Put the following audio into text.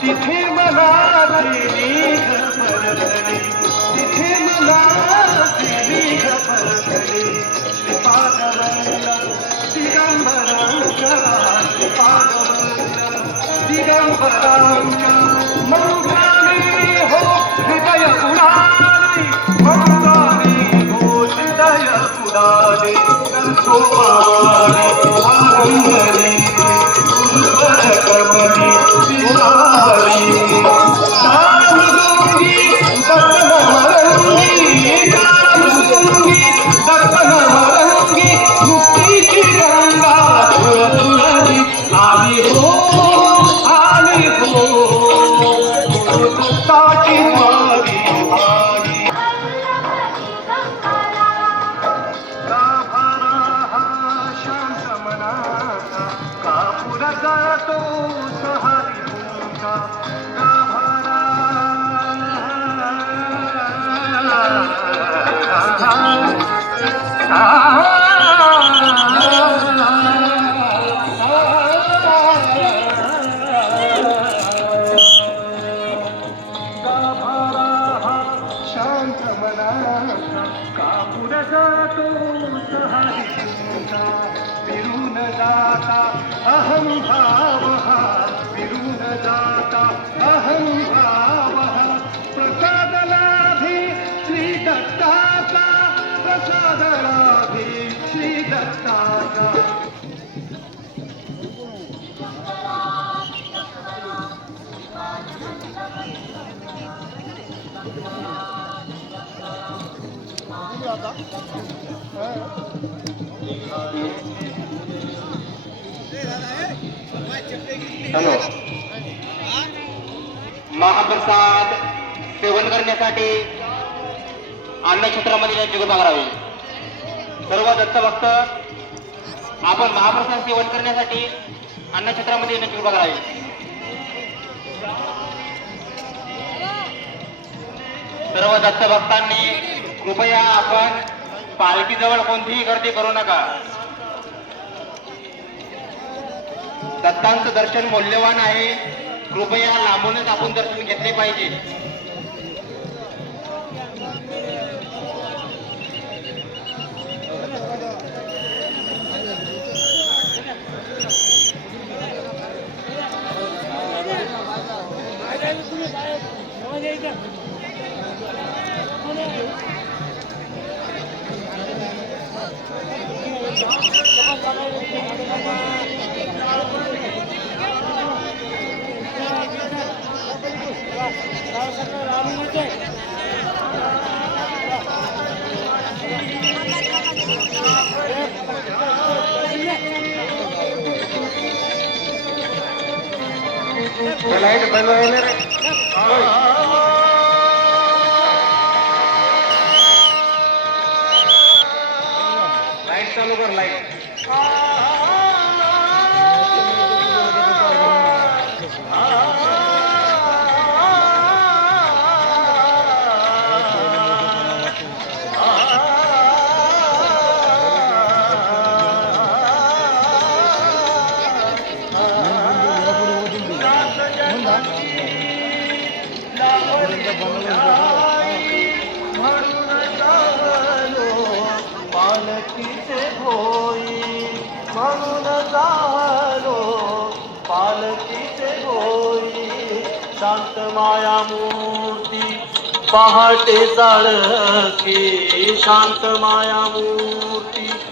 तिथे मला तिथे मला दिगंबरांच्या मंगळाने हो हृदय उडाले, मंगळाने हो हृदय उडाले, आनंदने सुंदर कमली विहारी मुक्तीची गंगा तुळतुळली आली हो, आली हो दत्ताची वारी आली. गाभारा हा शांत मनाचा कापूर जातो सहारी तुमचा गाभारा शांत मनाचा कापूर जातो सहारी तुमचा फिरून जाता अहं भाव हा फिरून जाता अहं भाव हा प्रसाद लाभी श्री दत्ताचा प्रसाद लाभी हॅलो. महाप्रसाद सेवन करण्यासाठी अन्नछत्रामध्ये यांची कृपा करावी. सर्व दत्तभक्त आपण महाप्रसाद सेवन करण्यासाठी अन्नछत्रामध्ये येण्याची कृपा करावी. सर्व दत्तभक्तांनी कृपया आपण पालखीजवळ कोणतीही गर्दी करू नका. दत्तांचं दर्शन मौल्यवान आहे. कृपया लांबूनच आपण दर्शन घेतले पाहिजे. लाईट बंद व्हायला रे. लाईट चालू कर. लाईट पालखीचे होई म्हणून झालो. पालखीचे होई शांत माया मूर्ती पहाटे चाळकी. शांत माया मूर्ती